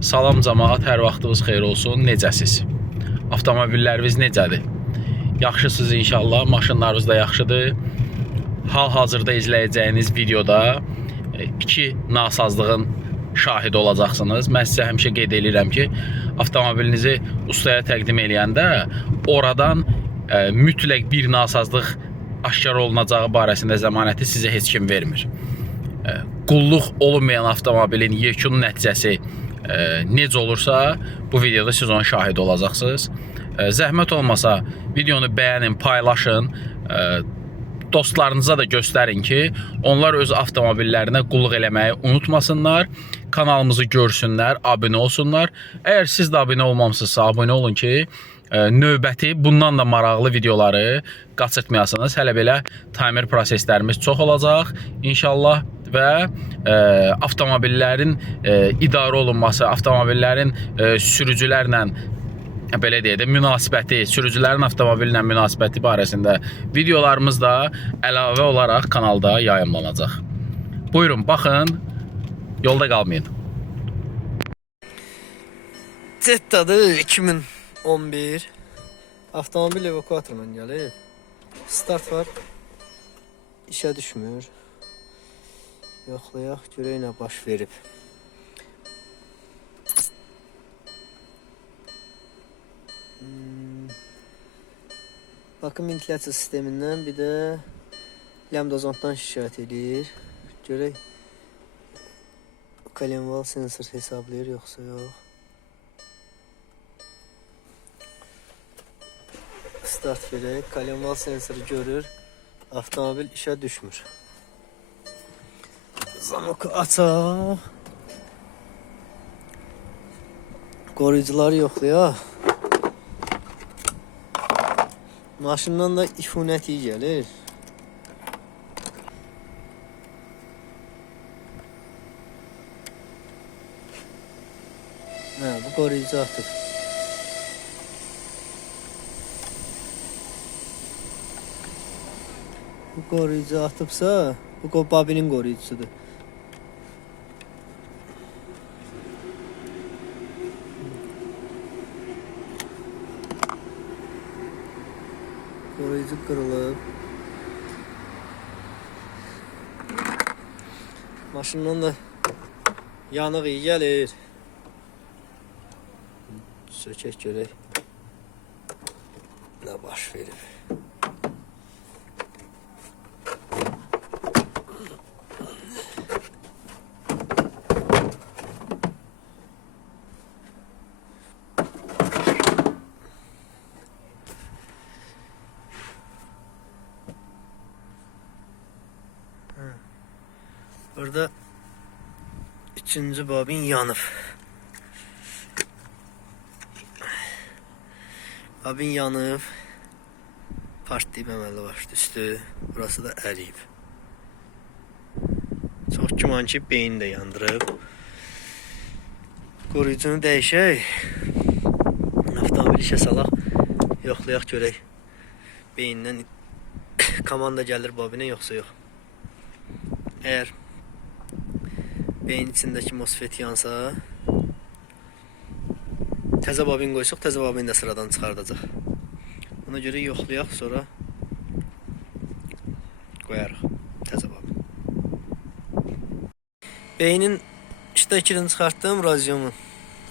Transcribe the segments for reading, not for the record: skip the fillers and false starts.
Salam cəmaət, hər vaxtınız xeyir olsun. Necəsiz? Avtomobilləriniz necədir? Yaxşısınız inşallah, maşınlarınız da yaxşıdır. Hal-hazırda izləyəcəyiniz videoda iki nasazlığın şahidi olacaqsınız. Mən sizə həmişə qeyd edirəm ki, avtomobilinizi ustaya təqdim eləyəndə oradan mütləq bir nasazlıq aşkar olunacağı barəsində zəmanəti sizə heç kim vermir. Qulluq olunmayan avtomobilin yekun nəticəsi necə olursa, bu videoda siz onun şahidi olacaqsınız. Zəhmət olmasa videonu bəyənin, paylaşın, dostlarınıza da göstərin ki, onlar öz avtomobillərinə qulluq eləməyi unutmasınlar, kanalımızı görsünlər, abunə olsunlar. Əgər siz də abunə olmamısınızsa, abunə olun ki, növbəti bundan da maraqlı videoları qaçırtmayasınız. Hələ belə timer proseslərimiz çox olacaq inşallah və avtomobillərin idarə olunması, avtomobillərin sürücülərlə belə deyək də münasibəti, sürücülərin avtomobillə münasibəti barəsində videolarımız da əlavə olaraq kanalda yayımlanacaq. Buyurun, baxın, yolda qalmayın. Zetta'dır 2011 avtomobil evakuatorla gəlir. Start var, işə düşmür. Yoxlayaq, görək nə baş verib. Bakım ventilyasiya sistemindən bir də lambdozantdan şikayət edir. Görək kalenval sensor hesablayır yoxsa yox. Start verək, kalenval sensoru görür, avtomobil işə düşmür. Zamoku açaq. Qoruyucuları yoxlayaq. Maşından da ifunət iyi gəlir. Bu qoruyucu atıb. Bu qoruyucu atıbsa, bu babinin qoruyucusudur. Koruyucu kırılıb. Maşından da yanıq iyi gəlir. Sökək görək nə baş verib. Burada üçüncü babin yanıb. Babin yanıb. Partlayıb əməlli başlı üstü. Burası da əriyib. Çox güman ki, beyin də yandırıb. Qoruyucunu dəyişək. Avtomobil işə salaq. Yoxlayaq görək. Beyindən komanda gəlir babinə yoxsa yox. Əgər beyin içindəki MOSFET yansa, təzə babin qoysuq, təzə babin də sıradan çıxardacaq. Ona görə yoxlayaq, sonra qoyarıq təzə babin. Beynin işdəkirini çıxartdım, radyomun.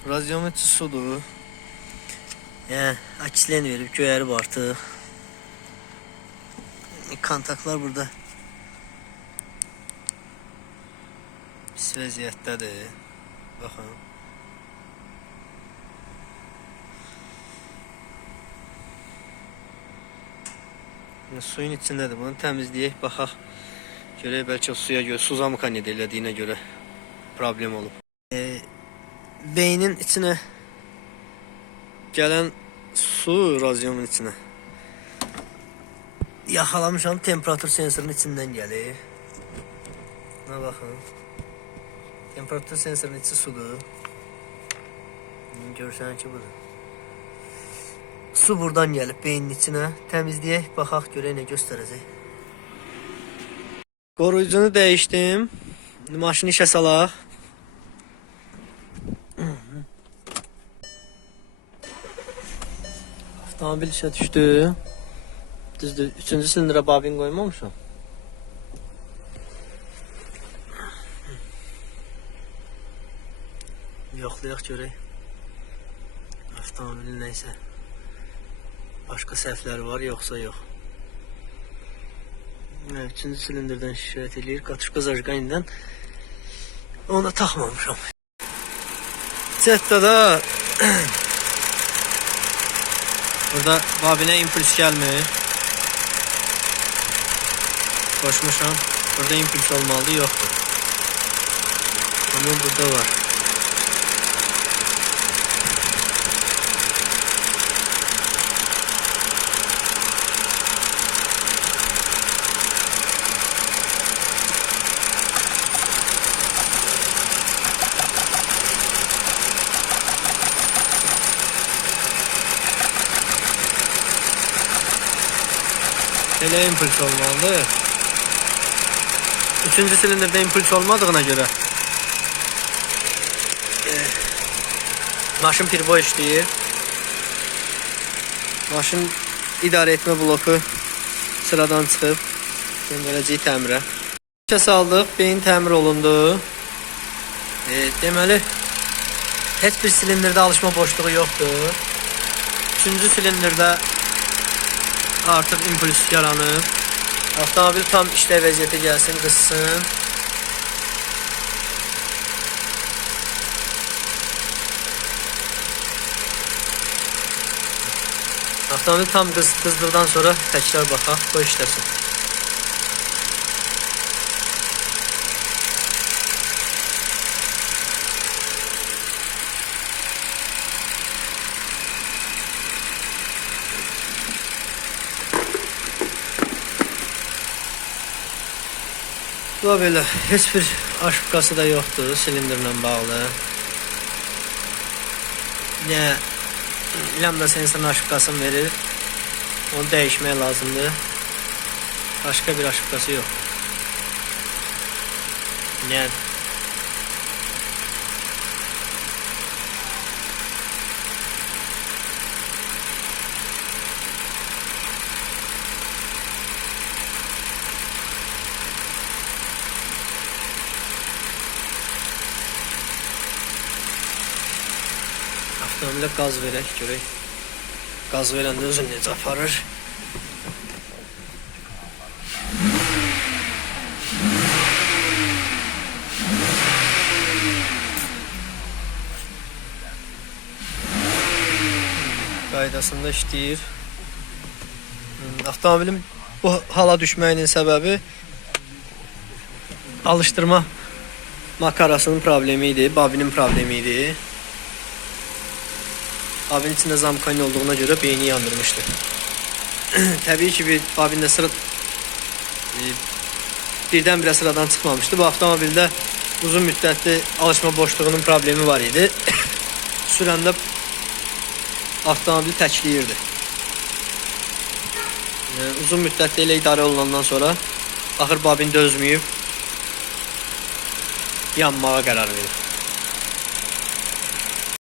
Radyomun içi sudur. Akislen verib, göyərib artıq. Kontaktlar burada pis vəziyyətdədir. Baxın. Suyun içindədir. Bunu təmizləyək, baxaq. Görək, bəlkə suya görə, su zamıkan edilədiyinə görə problem olub. Beynin içinə gələn su radyomun içinə yaxalamışam, temperatur sensorunun içindən gəlir. Buna baxın. Temperatur sensorunun içi sudur. Görürsən ki, budur. Su buradan gəlib beynin içinə. Təmizləyək, baxaq, görək nə göstərəcək. Qoruyucunu dəyişdim. Maşını işə salaq. Avtomobil işe düştü. Düzdür. 3-cü silindrə babin qoymamışam. Yoxlayaq görək. Avtomobilin nəysə başqa səhvləri var, yoxsa yox. 3-cü silindirdən şikayət eləyir. Qatışqa zajqanidən onu da taxmamışam. Zetta'da burada babinə impuls gəlmir. Koşmuşam. Burada impuls olmalıdır, yoxdur. Ama burada var. Elə impuls olmalıdır. 3-cü silindirdə impuls olmadığına görə maşın pirbo işləyir. Maşın idarə etmə bloku sıradan çıxıb. Göndərəcəyik təmirə. İşə saldıq, beyin təmir olundu. Deməli, heç bir silindirdə alışma boşluğu yoxdur. 3-cü silindirdə artıq impuls yaranıb. Avtomobil tam işləv vəziyyətə gəlsin, qızsın. Avtomobil tam qızdıqdan sonra təkrar baxaq, qoy işləsin. Bu da belə, heç bir aşıbqası da yoxdur silindirlə bağlı. Nə lambda sensorun aşıbqasını verir, onu dəyişmək lazımdır. Başqa bir aşıbqası yox. Yəni avtomobilə qaz verək, görək. Qaz verəndə özün necə aparır. Qaydasında işləyir. Avtomobilin bu hala düşməyinin səbəbi alışdırma makarasının problemi idi, babinin problemi idi. Babinin içində zamkani olduğuna görə beyni yandırmışdı. Təbii ki, bir babində birdən-birə sıradan çıxmamışdı. Bu avtomobildə uzun müddətli alışma boşluğunun problemi var idi. Sürəndə avtomobili təkləyirdi. Uzun müddətli elə idarə olunandan sonra axır babin dözməyib yanmağa qərar verib.